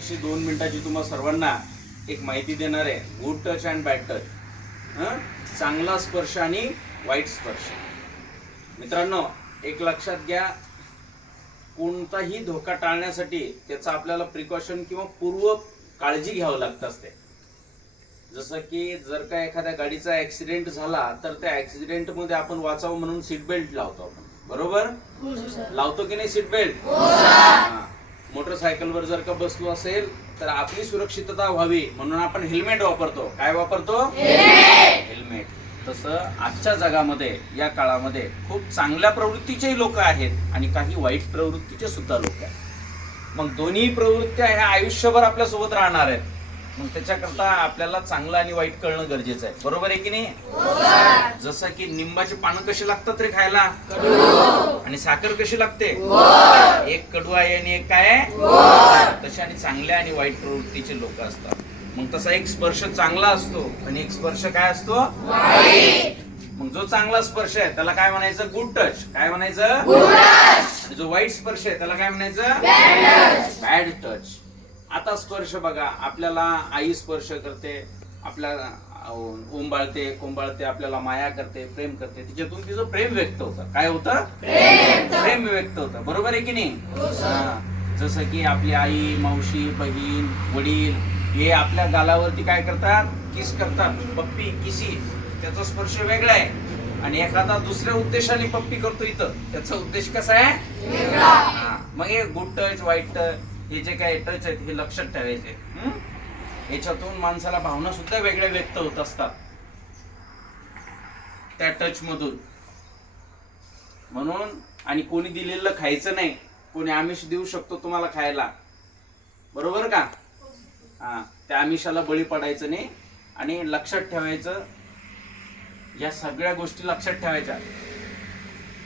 छोटीशी 2 मिनिटाची तुम्हा सर्वांना एक माहिती देणार आहे. Good touch and bad touch, चांगला स्पर्श आणि वाईट स्पर्श. मित्रांनो, एक लक्षात घ्या, कोणताही धोका टाळण्यासाठी त्याचा आपल्याला प्रिकॉशन किंवा पूर्व काळजी घ्यावं लागत असते. जसं की जर का एखाद्या गाडीचा ऍक्सिडेंट झाला तर त्या ऍक्सिडेंट मध्ये आपण वाचावं म्हणून सीट बेल्ट लावतो आपण, बरोबर? लावतो की नाही सीट बेल्ट? मोटरसायकलवर जर का बसलो असेल तर आपली सुरक्षितता व्हावी म्हणून आपण हेल्मेट वापरतो. काय वापरतो? हेल्मेट. तसं आजच्या जगामध्ये, या काळामध्ये खूप चांगल्या प्रवृत्तीचे लोक आहेत आणि काही वाईट प्रवृत्तीचे सुद्धा लोक आहेत. मग दोन्ही प्रवृत्त्या ह्या आयुष्यभर आपल्या सोबत राहणार आहेत. मग त्याच्याकरता आपल्याला चांगलं आणि वाईट कळणं गरजेचं आहे, बरोबर आहे की नाही? जसं की निंबाची पानं कशी लागतात रे खायला, आणि साखर कशी लागते, एक कडू आहे आणि एक काय आहे, तसे आणि चांगल्या आणि वाईट प्रवृत्तीचे लोक असतात. मग तसा एक स्पर्श चांगला असतो आणि एक स्पर्श काय असतो, मग जो चांगला स्पर्श आहे त्याला काय म्हणायचं, गुड टच. काय म्हणायचं? आणि जो वाईट स्पर्श आहे त्याला काय म्हणायचं, बॅड टच. आता स्पर्श बघा, आपल्याला आई स्पर्श करते, आपल्याला ओंबाळते, कोंबाळते, आपल्याला माया करते, प्रेम करते, तिच्यातून तिचं प्रेम व्यक्त होतं. काय होतं? प्रेम व्यक्त होतं, बरोबर आहे की नाही? जसं की आपली आई, मावशी, बहीण, वडील हे आपल्या गालावरती काय करतात, किस करतात, पप्पी, किसी. त्याचा स्पर्श वेगळा आहे. आणि एखादा दुसऱ्या उद्देशाने पप्पी करतो इथं, त्याचा उद्देश कसा आहे? मग हे गुड टच, वाईट टच, हे जे काही टच आहेत हे लक्षात ठेवायचे. याच्यातून माणसाला भावना सुद्धा वेगळ्या व्यक्त होत असतात त्या टच मधून. म्हणून आणि कोणी दिलेलं खायचं नाही, कोणी आमिष देऊ शकतो तुम्हाला खायला, बरोबर का? त्या आमिषाला बळी पडायचं नाही. आणि लक्षात ठेवायचं, या सगळ्या गोष्टी लक्षात ठेवायच्या.